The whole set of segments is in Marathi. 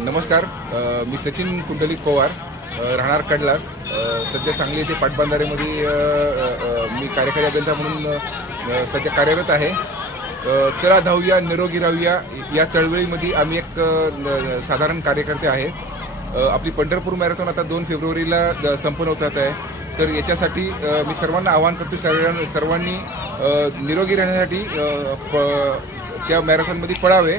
नमस्कार, मी सचिन कुंडलिक पवार, राहणार कडलास. सध्या सांगली येथे पाटबंधारेमध्ये मी कार्यकारी अभियंता म्हणून सध्या कार्यरत आहे. चला धावूया निरोगी राहूया या चळवळीमध्ये आम्ही एक साधारण कार्यकर्ते आहे. आपली पंढरपूर मॅरेथॉन आता 2 फेब्रुवारीला संपन्न होतात आहे. तर याच्यासाठी मी सर्वांना आवाहन करतो, सर्वांनी निरोगी राहण्यासाठी त्या मॅरेथॉनमध्ये पळावे.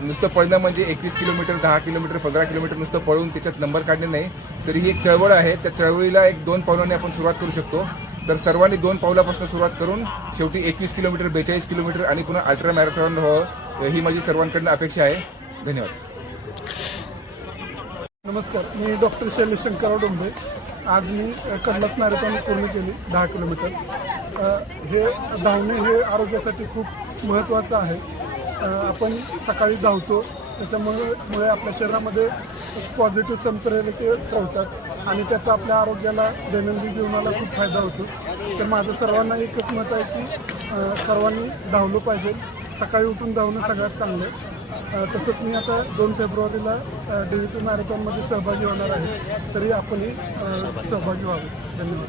नुसतं पळणं म्हणजे 21 किलोमीटर, 10 किलोमीटर, 15 किलोमीटर नुसतं पळून त्याच्यात नंबर काढणे नाही, तर ही एक चळवळ आहे. त्या चळवळीला 1-2 पावलांनी आपण सुरुवात करू शकतो. तर सर्वांनी 2 पावलापासून सुरुवात करून शेवटी 21 किलोमीटर, 42 किलोमीटर आणि पुन्हा अल्ट्रा मॅरेथॉन व्हावं, ही माझी सर्वांकडनं अपेक्षा आहे. धन्यवाद. नमस्कार, मी डॉक्टर शैलेश शंकरराव डोंबे. आज मी कडलास मॅरेथॉन पूर्ण केली 10 किलोमीटर. हे धावणे हे आरोग्यासाठी खूप महत्त्वाचं आहे. आपण सकाळी धावतो, त्याच्यामुळे आपल्या शरीरामध्ये पॉझिटिव्ह संप्रेरके स्त्रवतात आणि त्याचा आपल्या आरोग्याला, दैनंदिन जीवनाला खूप फायदा होतो. तर माझं सर्वांना एकच मत आहे की सर्वांनी धावलं पाहिजे. सकाळी उठून धावणं सगळ्यात चांगलं. तसंच मी आता 2 फेब्रुवारीला DVP मॅरेथॉनमध्ये सहभागी होणार आहे, तरी आपणही सहभागी व्हावे. धन्यवाद.